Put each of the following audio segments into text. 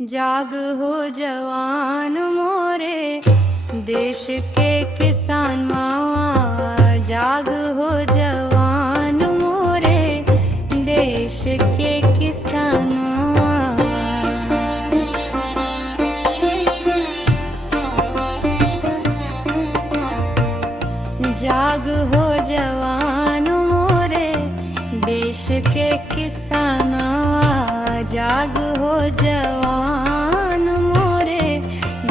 जाग हो जवान मोरे देश के किसान मावा। जाग हो जवान मोरे देश के किसान मावा। जाग हो जवान मोरे देश के किसानवा। जाग हो जवान मोरे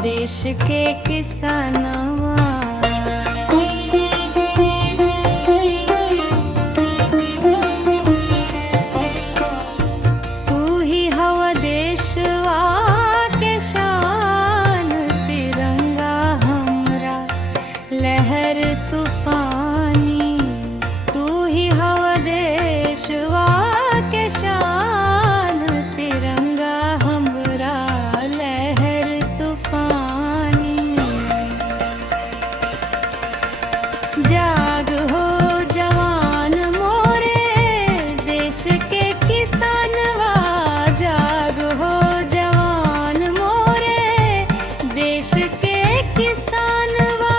देश के किसानवा। तू ही हवा देशवा के शान, तिरंगा हमरा लहर तूफानी। तू ही हवा देशवा के शान, तिरंगा हमरा लहर तूफानी। जाग हो जवान मोरे देश के किसानवा। जाग हो जवान मोरे देश के किसानवा।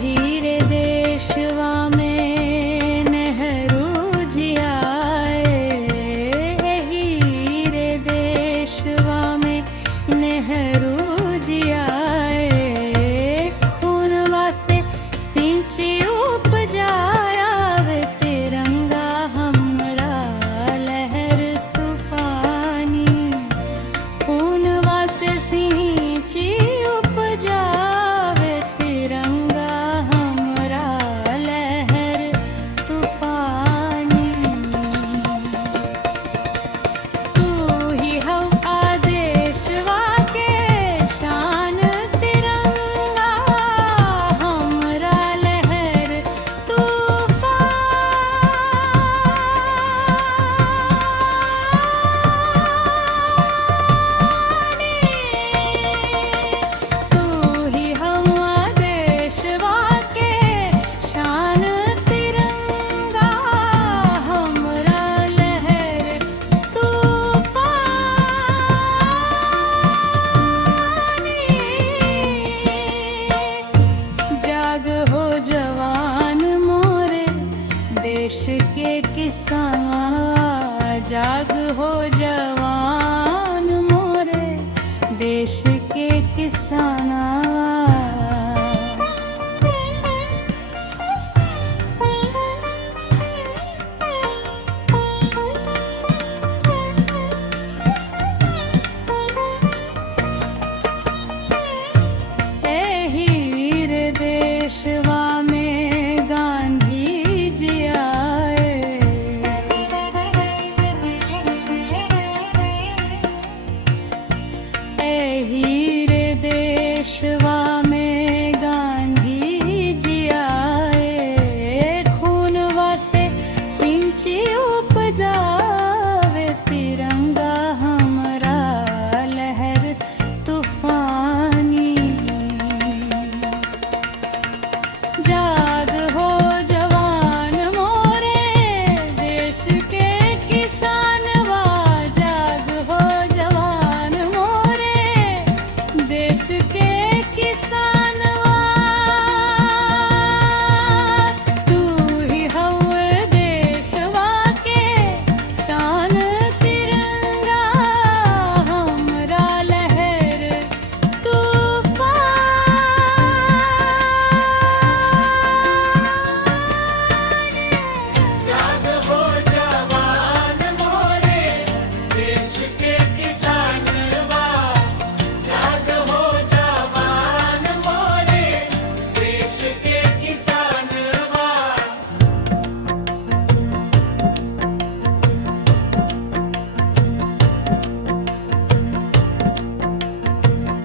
हीरे देशवा में नेहरू जी आए। हीरे देशवा में नेहरू जी आए। खूनवा से सिंची उपजाया वे तिरंगा हमरा लहर तूफानी। खूनवा से सिंची उपजावे तिरंगा हमरा लहर तूफानी। तू ही हवा देशवा के शान, तिरंगा हमरा लहर तूफानी। तू ही हवा देशवा के शान, तिरंगा हमरा लहर तूफानी। जाग हो जवान मोरे देश के किसानवा। जाग हो जवान मोरे देश के किसानवा। एही वीर देशवा में गांधी जी आए। एही रे देशवा में गांधी जी आए। खूनवा से सिंची उपजा